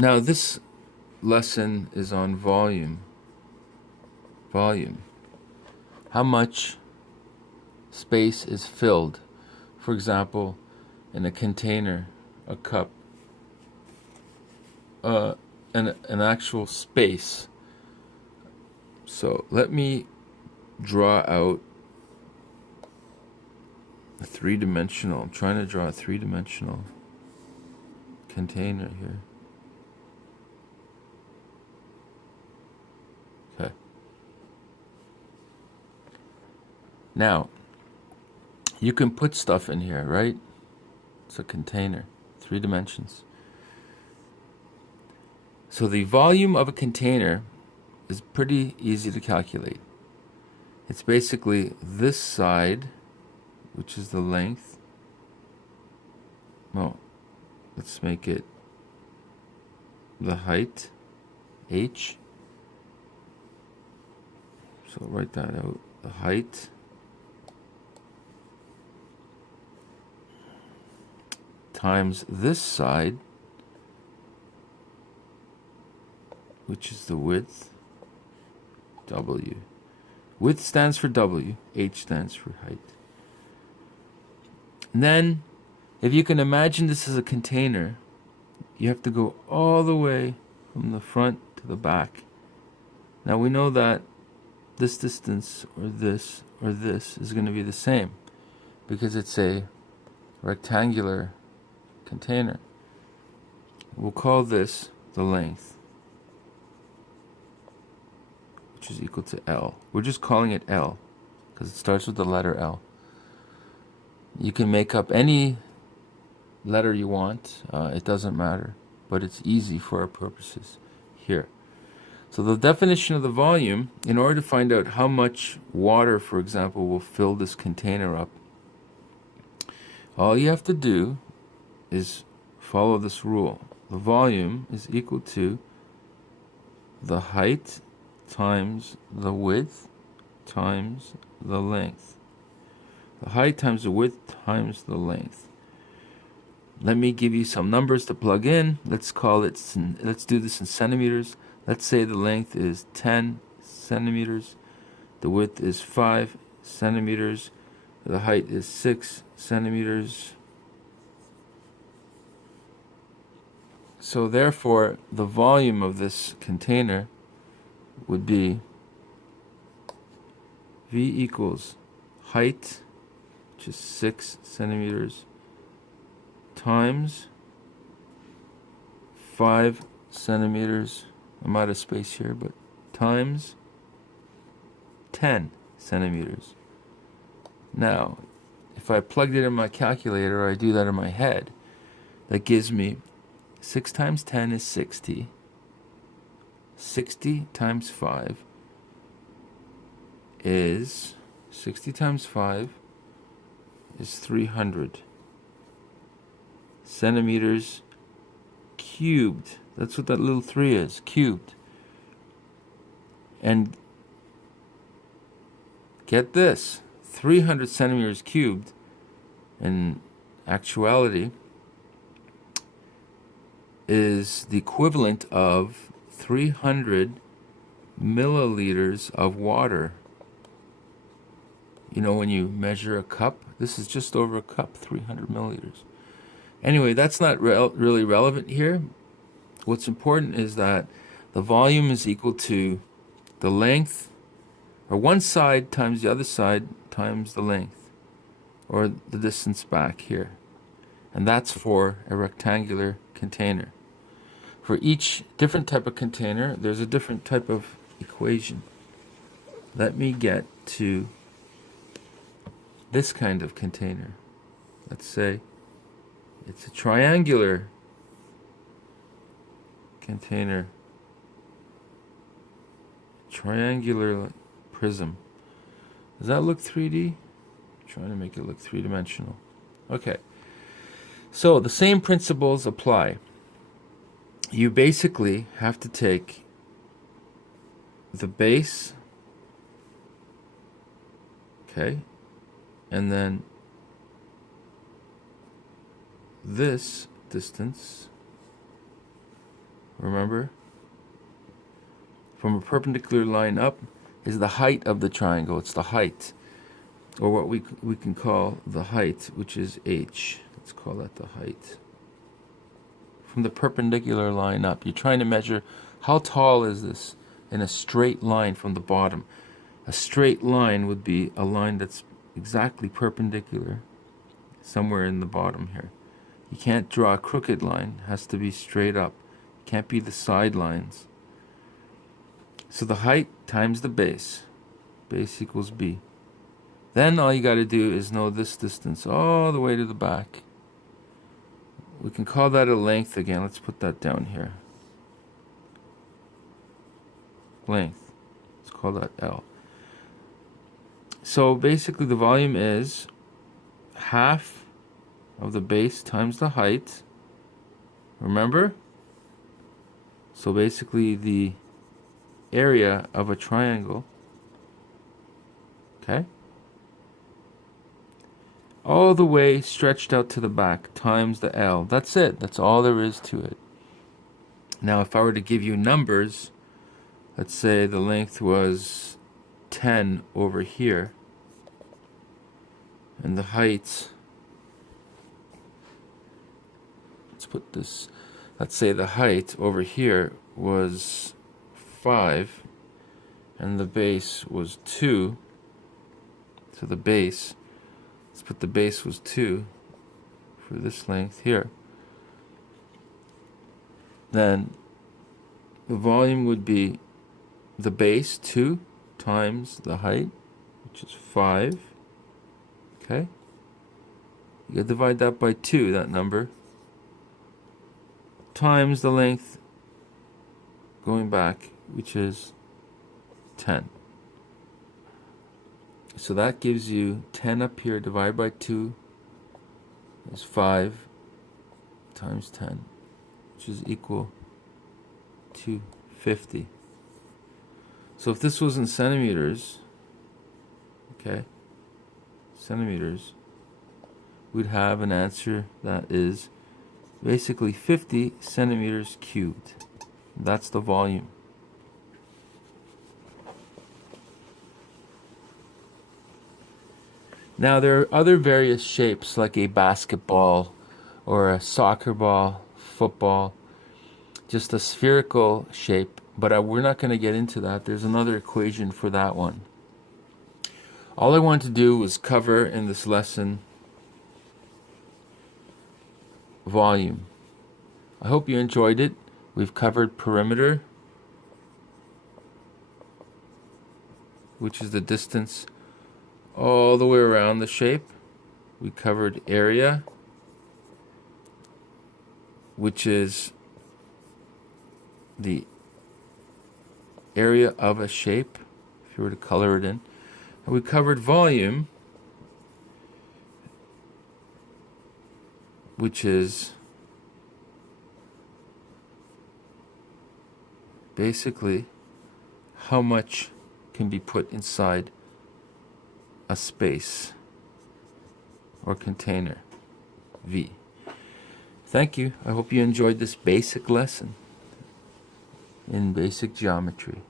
Now this lesson is on volume. Volume. How much space is filled? For example, in a container, a cup, an actual space. So let me draw out a three-dimensional. I'm trying to draw a three-dimensional container here. Okay. Now, you can put stuff in here, right? It's a container, 3 dimensions. So the volume of a container is pretty easy to calculate. It's basically this side, which is the length. Well, let's make it the height, h. So write that out, the height times this side, which is the width, W. Width stands for W, H stands for height. And then, if you can imagine this as a container, you have to go all the way from the front to the back. Now we know that this distance, or this is going to be the same, because it's a rectangular container. We'll call this the length, which is equal to L. We're just calling it L because it starts with the letter L. You can make up any letter you want, it doesn't matter, but it's easy for our purposes here. So the definition of the volume, in order to find out how much water, for example, will fill this container up, all you have to do is follow this rule. The volume is equal to the height times the width times the length. The height times the width times the length. Let me give you some numbers to plug in. Let's do this in centimeters. Let's say the length is 10 centimeters. The width is 5 centimeters. The height is 6 centimeters. So therefore, the volume of this container would be V equals height, which is 6 centimeters, times 5 centimeters. I'm out of space here, but times 10 centimeters. Now, if I plugged it in my calculator, or I do that in my head, that gives me 6 times 10 is 60. 60 times 5 is 60 times 5 is 300 centimeters cubed. That's what that little 3 is, cubed. And get this, 300 centimeters cubed in actuality is the equivalent of 300 milliliters of water. You know, when you measure a cup, this is just over a cup, 300 milliliters. Anyway, that's not really relevant here. What's important is that the volume is equal to the length, or one side times the other side times the length, or the distance back here. And that's for a rectangular container. For each different type of container, there's a different type of equation. Let me get to this kind of container. Let's say it's a triangular container. Triangular prism. Does that look 3D? I'm trying to make it look three-dimensional. Okay. So the same principles apply. You basically have to take the base, okay, and then this distance remember? From a perpendicular line up is the height of the triangle. It's the height, or what we can call the height, which is h. Let's call that the height. From the perpendicular line up, you're trying to measure how tall is this in a straight line from the bottom. A straight line would be a line that's exactly perpendicular somewhere in the bottom here. You can't draw a crooked line. It has to be straight up. It can't be the side lines. So the height times the base. Base equals b. Then all you got to do is know this distance all the way to the back. We can call that a length again. Let's put that down here. Length. Let's call that L. So basically the volume is half of the base times the height. Remember? So basically the area of a triangle, okay, all the way stretched out to the back times the L. That's it. That's all there is to it. Now if I were to give you numbers, let's say the length was 10 over here, and the height, let's put this, let's say the height over here was 5 and the base was 2. So the base, let's put the base was 2 for this length here. Then the volume would be the base 2 times the height, which is 5. Okay? You gotta divide that by 2, that number, times the length going back, which is 10. So that gives you 10 up here divided by 2 is 5 times 10, which is equal to 50. So if this was in centimeters, okay, centimeters, we'd have an answer that is basically 50 centimeters cubed. That's the volume. Now there are other various shapes like a basketball or a soccer ball, football, just a spherical shape, but we're not going to get into that. There's another equation for that one. All I want to do was cover in this lesson volume. I hope you enjoyed it. We've covered perimeter, which is the distance all the way around the shape. We covered area, which is the area of a shape, if you were to color it in. And we covered volume, which is basically how much can be put inside a space or container, V. Thank you. I hope you enjoyed this basic lesson in basic geometry.